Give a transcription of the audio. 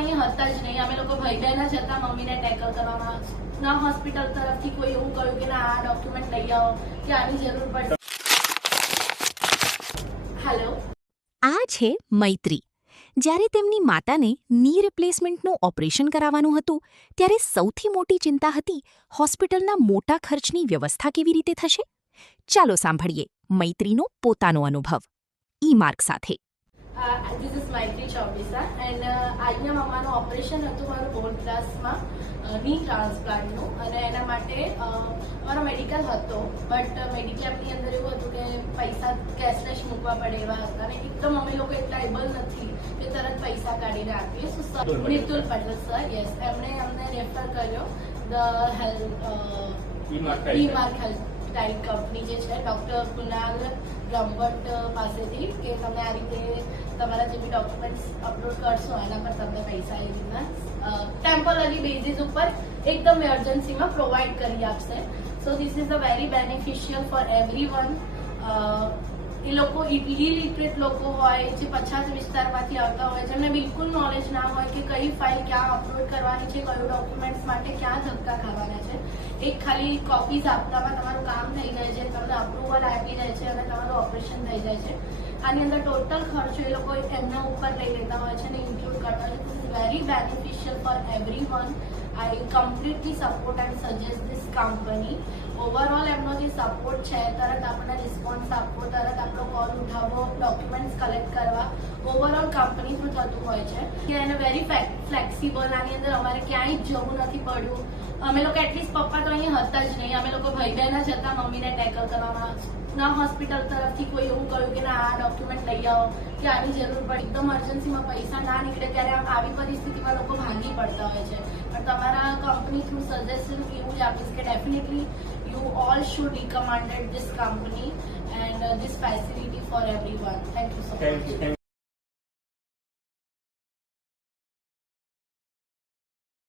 અહીંયા હતા જ નહીં. અમે લોકો ભાઈ બહેન જ હતા મમ્મીને ટેકલ કરવામાં. ના હોસ્પિટલ તરફથી કોઈ એવું કહ્યું કે ના આ ડોક્યુમેન્ટ લઈ આવો કે આની જરૂર પડશે. હેલો, આ છે મૈત્રી. જ્યારે તેમની માતાને ની રિપ્લેસમેન્ટનું ઓપરેશન કરાવવાનું હતું ત્યારે સૌથી મોટી ચિંતા હતી હોસ્પિટલના મોટા ખર્ચની વ્યવસ્થા કેવી રીતે થશે. ચાલો સાંભળીએ મૈત્રીનો પોતાનો અનુભવ ઈ-માર્ક સાથે. This is Maitri Chobisa and અહીંયા મમ્માનું ઓપરેશન હતું મારું બોર્ડ ક્લાસમાં ની ટ્રાન્સપ્લાન્ટનું, અને એના માટે મારો મેડિકલ હતો, બટ મેડિક્લેમની અંદર એવું હતું કે પૈસા કેશલેસ મૂકવા પડે એવા હતા, અને એકદમ અમે લોકો એટલા એબલ નથી કે તરત પૈસા કાઢીને આપીએ. So sir Nitul Patel sir, yes, એમણે અમને રેફર કર્યો the emark health type company જે છે ડૉક્ટર કુનાલ બ્રહ્મભટ્ટ પાસેથી, કે તમે આ રીતે તમારા જે બી ડોક્યુમેન્ટ્સ અપલોડ કરશો એના પર તમને પૈસા એ રીતના ટેમ્પરરી બેઝિસ ઉપર એકદમ એમરજન્સીમાં પ્રોવાઈડ કરી આપશે. So this is a very beneficial for everyone. એ લોકો ઇલિટરેટ લોકો હોય, જે પછાત વિસ્તારમાંથી આવતા હોય, જેમને બિલકુલ નોલેજ ના હોય કે કઈ ફાઇલ ક્યાં અપલોડ કરવાની છે, કયું ડોક્યુમેન્ટ્સ માટે ક્યાં ધક્કા ખાવાના છે. એક ખાલી કોપીઝ આપવામાં તમારું કામ થઈ જાય છે, તમને અપ્રુવલ આપી જાય છે અને તમારું ઓપરેશન થઈ જાય છે. આની અંદર ટોટલ ખર્ચો એ લોકો એમના ઉપર લઈ લેતા હોય છે અને ઇન્ક્લુડ કરતા હોય છે. This is very beneficial for everyone. I completely support and suggest this company. Overall એમનો જે સપોર્ટ છે, તરત આપણને રિસ્પોન્સ આપવો, તરત આપણો કોલ ઉઠાવવો, ડોક્યુમેન્ટ્સ કલેક્ટ કરવા, ઓવરઓલ કંપની થ્રુ થતું હોય છે. એને વેરી ફ્લેક્સિબલ. આની અંદર અમારે ક્યાંય જ જવું નથી પડ્યું. અમે લોકો એટલીસ્ટ પપ્પા તો અહીંયા હતા જ નહીં. અમે લોકો ભાઈ બહેન જ હતા મમ્મીને ટેકલ કરવામાં. ના હોસ્પિટલ તરફથી કોઈ એવું કહ્યું કે ના આ ડોક્યુમેન્ટ લઈ આવો કે આની જરૂર પડે. એકદમ અર્જન્સીમાં પૈસા ના નીકળે ત્યારે આવી પરિસ્થિતિમાં લોકો ભાંગી પડતા હોય છે. પણ તમારા કંપની થ્રુ સજેશન એવું જ આપીશ કે definitely you all should recommend this company and this facility for everyone. Thank you so much.